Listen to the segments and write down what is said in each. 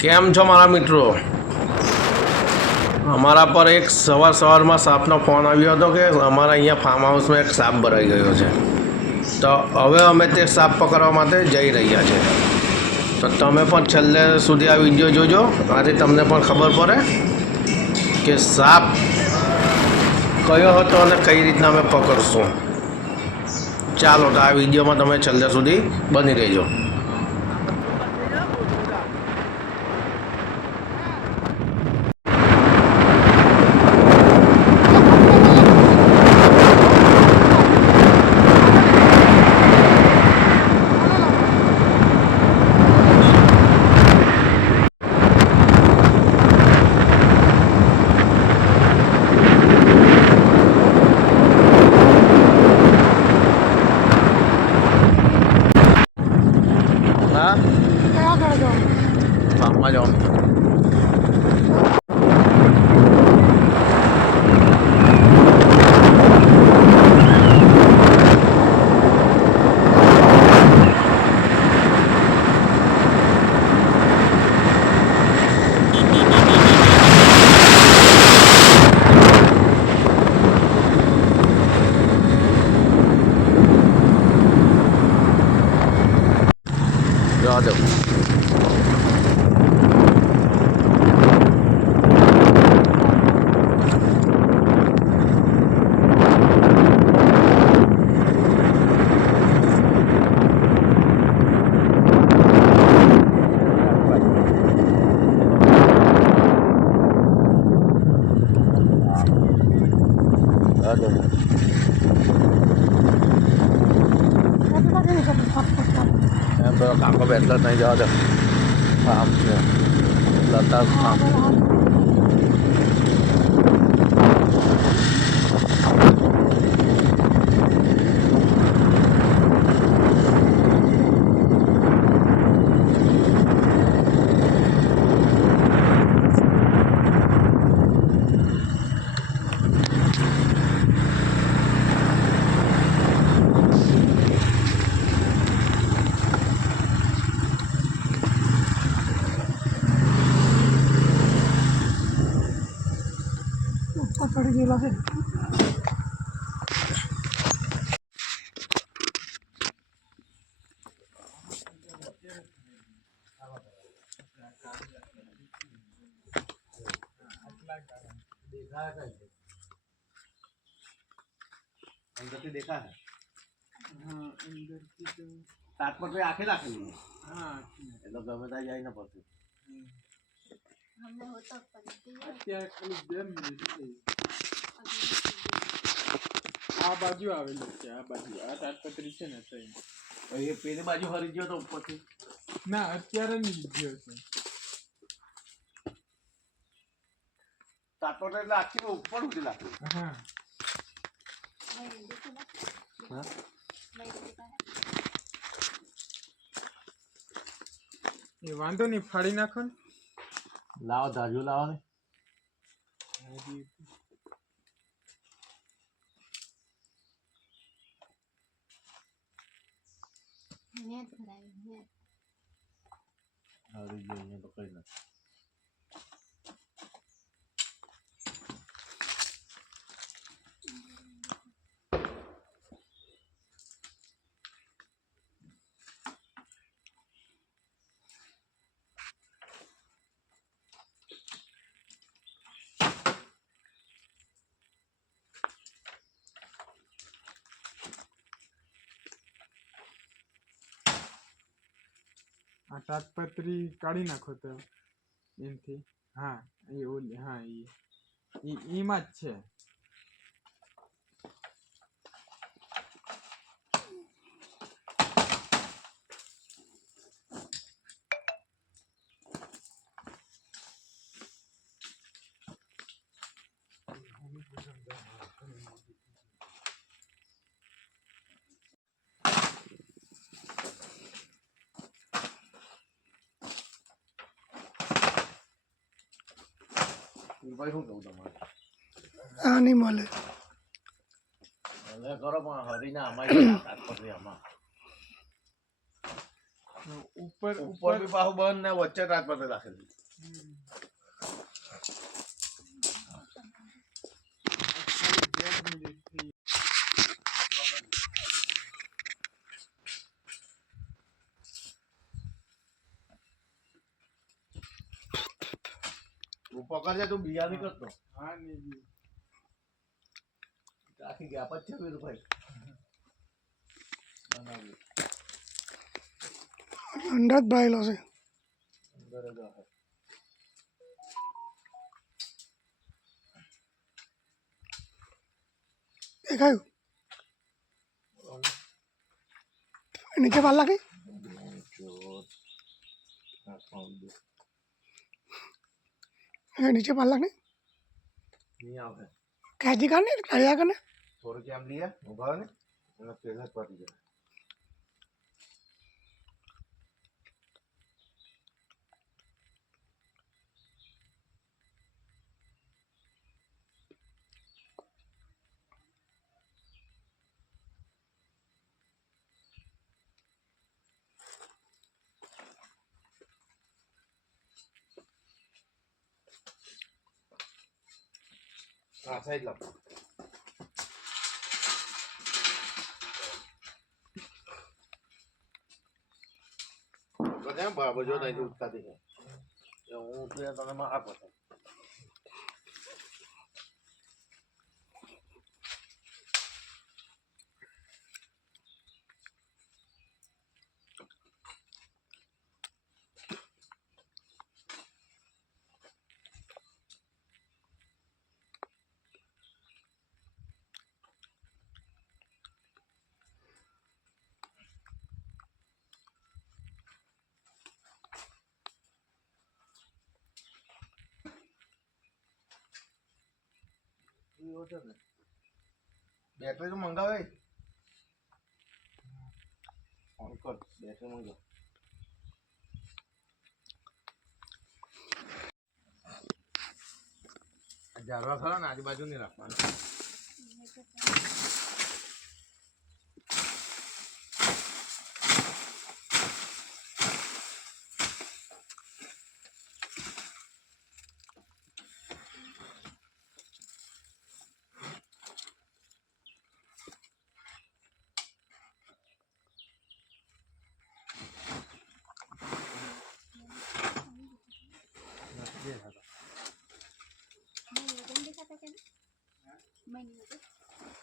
કેમ છો મારા મિત્રો? અમારા પર એક સવાર સવારમાં સાપનો ફોન આવ્યો હતો કે અમારા અહીંયા ફાર્મ હાઉસમાં એક સાપ ભરાઈ ગયો છે. તો હવે અમે તે સાપ પકડવા માટે જઈ રહ્યા છે. તો તમે પણ છેલ્લે સુધી આ વીડિયો જોજો. આથી તમને પણ ખબર પડે કે સાપ કયો હતો અને કઈ રીતના અમે પકડશું. ચાલો તો આ વિડીયોમાં તમે છેલ્લે સુધી બની રહેજો હા કયા આગળ જાઉં ફાર્મમાં જાઓ જવા દો જવા દો નથી એમ પેલો કાકો બેઠલો જ નહીં જવા દે. કામ છે. લતા ફાર્મ ઉપર ચડી ગયેલા છે અંદરથી દેખા હે પર ભાઈ આખે રાખેલી એટલે ગમે ત્યાં જાય ને પછી આ બાજુ આવેલું છે આ બાજુ આ તાટપત્રી છે ને તો અહીં. એ પેલી બાજુ હરી ગયો તો ઉપરથી ના અત્યારે નહીં ગયો છે તાટપટ એટલે આખી ઉપર હા હા? એ વાંધો નહીં ફાડી નાખો ને. લાવો ધાજુ લાવો ને હજી હરી ગયો અહીંયા તો કઈ નથી આ તાજપત્રી કાઢી નાખો તો એમથી. હા એ ઓલી હા એ. એમાં જ છે. ભાઈ શું કહું તમારે? આ નહીં મળે. ભલે કરો પણ હરીને અમારી ઉપર ઉપર ઉપર. બી પાછું બંધ ને વચ્ચે રાજપત્ર રાખેલી હમ. બે મિનિટ થઈ. તું પકડજે તું બીજા નહીં કરતો. હા નહીં. આખી ગેપ જ છે વીરભાઈ બનાવ્યું. અંદર જ ભરાયેલો છે. અંદર જ હશે. દેખાયું નીચે પાર લાગે એ નીચે પાર લાગે નહીં આવે ખેંચી કાઢ ને કાઢ્યા કાઢ ને થોડુંક આમ લઈએ ઊભા રહો ને. અને પહેલા જ પતી જાય હા સાઈડ લાવ તો કેમ બરાબર જો નહીં ઉઠતા એવો છે ને. બેટરી તો મંગાવે. ફોન કર બેટરી મંગાવ. જાળવા ખરા ને આજુબાજુ નહીં રાખવાનું.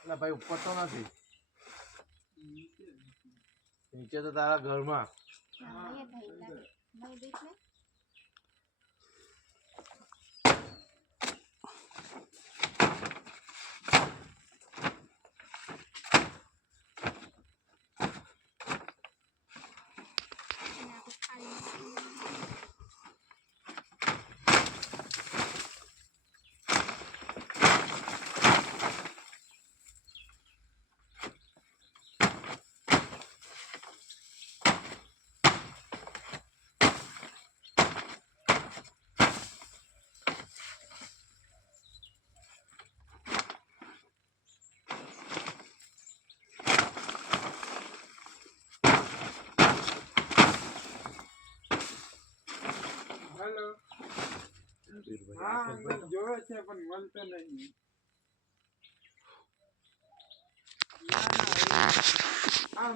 ના ભાઈ ઉપર તો નથી. નીચે તો તારા ઘરમાં હેલો હા અંદર જોવે છે પણ મળતો નહીં.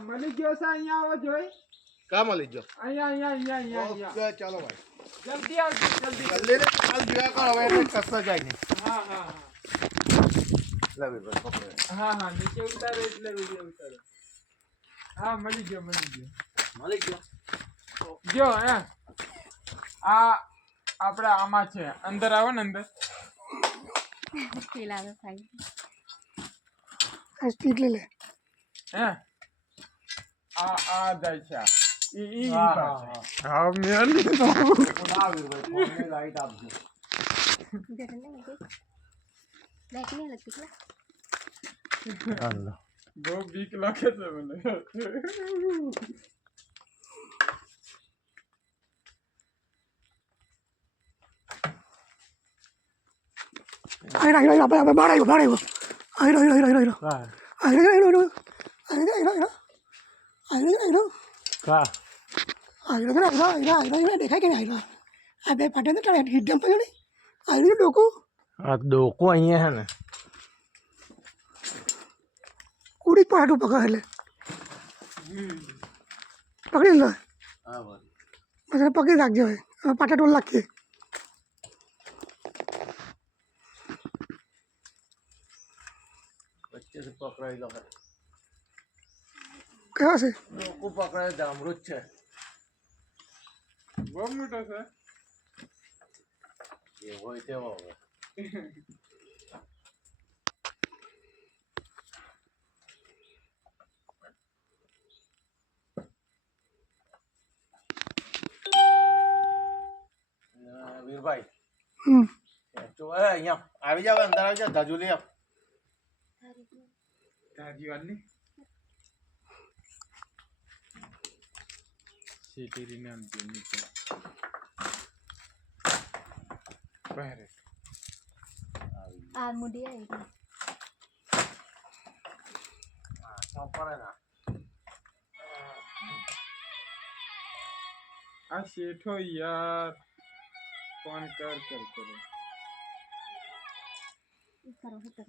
મળી ગયો છે અહીંયા આવો જોઈ. કા મળી ગયો? અહીંયા અહીંયા અહીંયા ચાલો ભાઈ. જલ્દી આવજો જલ્દી જલ્દી. ને કાલ જોયા કરો હવે એટલે કશો જાય નહીં. હા હા હા. પકડો હા હા નીચે ઉતારો એટલે વીડિયો ઉતારો. હા મળી ગયો મળી ગયો. મળી ગયો. જો હે. આ આપણે આમાં છે. અંદર આવો ને અંદર. સ્ટીક લઈ લે. હે? આ આ જાય છે આ. ઈ ઈ ઈ હા, પાસે. હા, હા મેં લીધો. ના વીરભાઈ ફોનની લાઈટ આપજો. હાલો. બહુ બીક લાગે છે મને. રાઈ રાઈ રાઈ રાઈ કા આઈ રાઈ રાઈ રાઈ આઈ રાઈ રાઈ આઈ રાઈ રાઈ કા આયરો છે ને આયરો આયરો આયરો આયરો દેખાય કે નહીં આયરો આ બે પાટે તો ટાળે જમ્પ પડ્યો નહીં આયરો ડોકું આ ડોકો અહીંયા છે ને જ પાટું પકડ એટલે પકડી લો હા બસ પકડી રાખજો હવે પાટા ટોલ નાખીએ પકડાઈ લો કયો છે? લોકો પકડાય જામરૂદ જ છે. બહુ મોટો છે? જે હોય તેવો હવે. વીરભાઈ હમ જો અહીંયા. આવી જાવ અંદર આવી જાવ ધજુ લઈ આવ તાજીવાલની સીટીરી નામ છે નીચે બહાર આ મુડી આવી તો પડે ના આ શેઠો યાર ફોન કર કર કરો કરો જો તો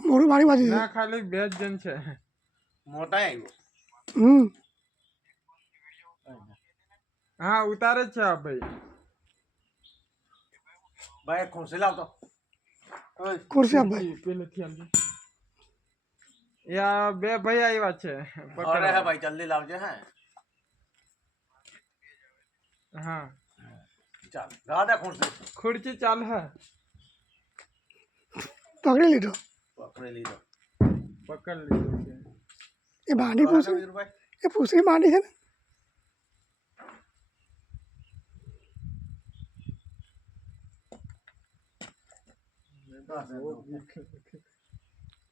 મોડું મારી બાજુ ના ખાલી બે જ જણ છે. મોટા આવ્યો. હમ. હા ઉતારે જ છે આ ભાઈ. ભાઈ ખુરશી લાવતો ઓય ખુરશી આપ ભાઈ પેલેથી આલજે એ આ બે ભાઈ આવ્યા છે અરે હે પકડવા. ભાઈ જલ્દી લાવજે હે હા ચાલ રાધે ખુરશી ખુરચી ચાલ હે પકડી લીધો પકડી લીધો પકડ લીધું છે એ બાંધી પૂછે વીરભાઈ એ પૂછડી બાંધી છે ને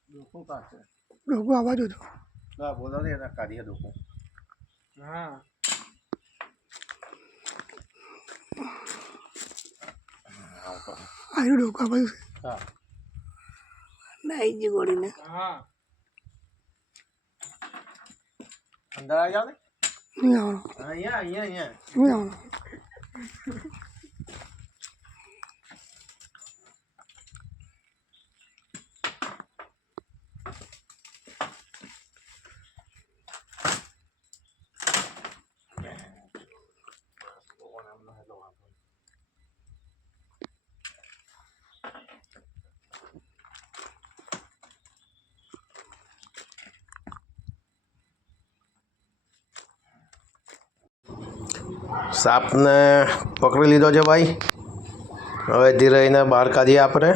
ડોકો કાઢશે ડોકું આવવા જોતો હા બોલો ને એને કાઢીએ ડોકો હા આયરું ડોકું આવવા જોશે હા નાઈ ગઈ ગોળીને હા અંદર આવી જાવ ને નહીં આવવાનો અહીંયા અહીંયા અહીંયા નહીં આવવાનો સાપને પકડી લીધો છે ભાઈ. હવે ધીરે એને બહાર કાઢીએ આપણે.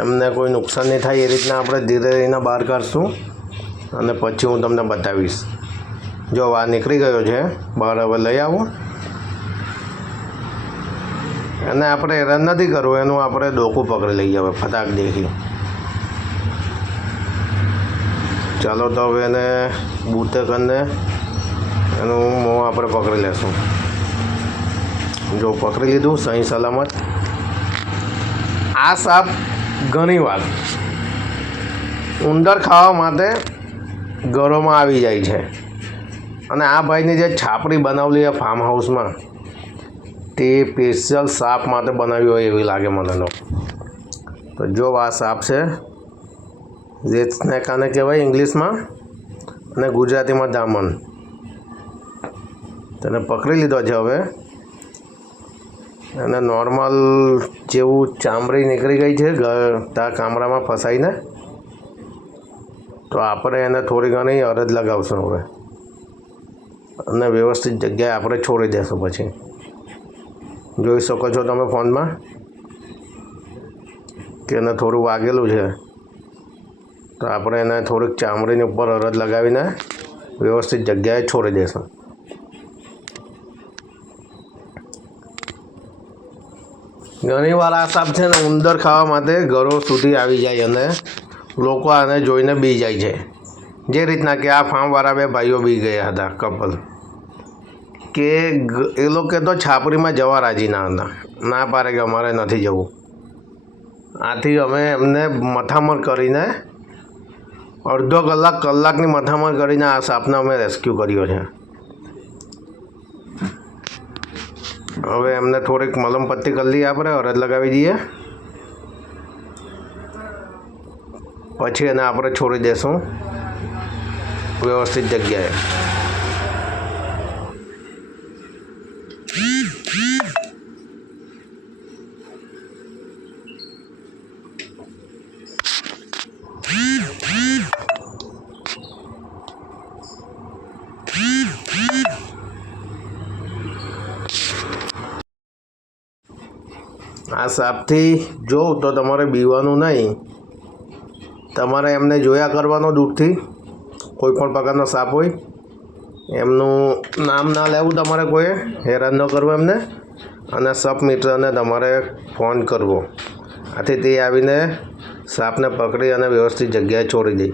એમને કોઈ નુકસાન નહીં થાય એ રીતના આપણે ધીરે રહીને બહાર કાઢશું. અને પછી હું તમને બતાવીશ. જો આ નીકળી ગયો છે, બહાર હવે લઈ આવો. એને આપણે હેરાન નથી કરવું, એનું આપણે ડોકું પકડી લઈએ હવે, ફટાક દેખી. ચાલો તો હવે એને બૂતે કરીને એનું મોં આપણે પકડી લેશું. જો પકડી લીધું, સહી સલામત. આ સાપ ઘણીવાર ઉંદર ખાવા માટે ઘરોમાં આવી જાય છે. અને આ ભાઈની જે છાપડી બનાવેલી છે ફાર્મ હાઉસમાં તે સ્પેશિયલ સાપ માટે બનાવી હોય એવી લાગે મને તો. જો આ સાપ છે, જે સ્નેક આને કહેવાય ઇંગ્લિશમાં, અને ગુજરાતીમાં દામન તેને પકડી લીધો છે હવે. અને નોર્મલ જેવું ચામડી નીકળી ગઈ છે તા કામરામાં ફસાઈને. તો આપણે એને થોડી ઘણી અરજ લગાવશું હવે. અને વ્યવસ્થિત જગ્યાએ આપણે છોડી દેશું પછી. જોઈ શકો છો તમે ફોનમાં કે એને થોડું વાગેલું છે. તો આપણે એને થોડીક ચામડીની ઉપર અરદ લગાવીને વ્યવસ્થિત જગ્યાએ છોડી દઈશું ઘણી વાર આ સાપ છે ને ઉંદર ખાવા માટે ઘરો સુધી આવી જાય અને લોકો આને જોઈને બી જાય છે. જે રીતના કે આ ફાર્મવાળા બે ભાઈઓ બી ગયા હતા કપલ કે એ લોકો તો છાપરીમાં જવા રાજી ના હતા. ના પારે કે અમારે નથી જવું. આથી અમે એમને મથામણ કરીને અડધો કલાક, કલાકની મથામણ કરીને આ સાપને અમે રેસ્ક્યુ કર્યો છે. હવે એમને થોડીક મલમ પત્તી કરી આપણે, અરજ લગાવી દઈએ. પછી એને આપણે છોડી દઈશું વ્યવસ્થિત જગ્યાએ. સાપથી જોઉં તો તમારે બીવાનું નહીં. તમારે એમને જોયા કરવાનો દૂરથી, કોઈ પણ પ્રકારનો સાપ હોય, એમનું નામ ના લેવું તમારે કોઈએ, હેરાન ન કરવું એમને, અને સપ મિત્રને તમારે ફોન કરવો. આથી તે આવીને સાપને પકડી અને વ્યવસ્થિત જગ્યાએ છોડી દે.